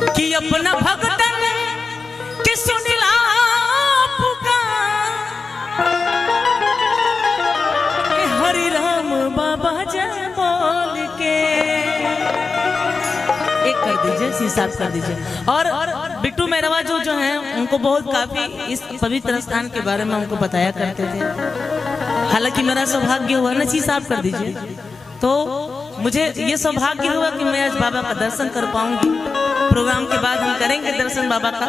कि अपना भगतन कि सुनिला पुकार हरि राम बाबा जय बोल के एक कर दीजिए, हिसाब कर दीजिए। और बिट्टू मेहरवा जो हैं उनको बहुत काफी इस पवित्र स्थान के बारे में हमको बताया करते थे। हालांकि मेरा सौभाग्य हुआ ना, चीज साफ कर दीजिए, तो मुझे ये सौभाग्य हुआ कि मैं आज बाबा का दर्शन कर पाऊंगी। प्रोग्राम के बाद हम करेंगे दर्शन बाबा का।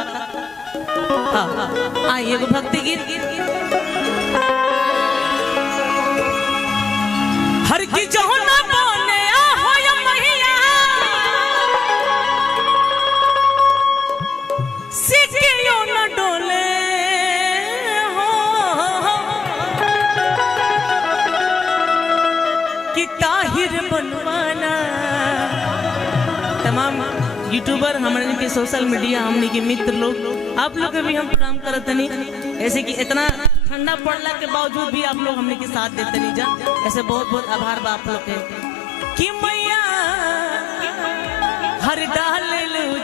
हाँ, ये भक्ति गीत हर की जो ना बोने हो या मैया सिकियो न डोले हो कि ताहिर बनवाना। तमाम यूट्यूबर हमारे के सोशल मीडिया हमने के मित्र लोग आप लोग भी हम प्रणाम करते नहीं, ऐसे कि इतना ठंडा पड़ला के बावजूद भी आप लोग हमने के साथ देते नहीं जा, ऐसे बहुत बहुत आभार बा आप लोग के कि मैया हर डाल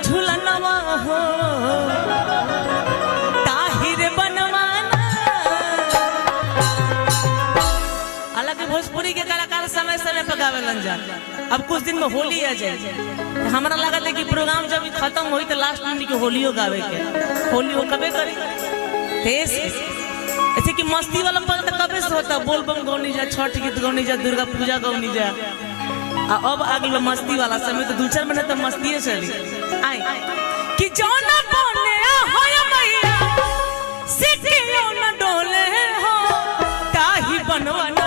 झूलनवा हो ताहिर बनवाना। हालांकि भोजपुरी के कलाकार समय समय पर गावेलन जा। अब कुछ दिन में होली आ जाए, हमारा लगा कि प्रोग्राम जब खत्म हुई तो लास्ट में के होलियो गावे के होली हो कबे करी ऐसे कि मस्ती वाला पल तो कबे से होता, बोल बम गौनी जा, छठ गीत गौनी जा, दुर्गा पूजा गौनी जा। अब आगे मस्ती वाला समय तो 2-4 महीने तो मस्ती चली आई कि जौना बोने हो या मैया सिटियो न डोले हो ताही बनवाना।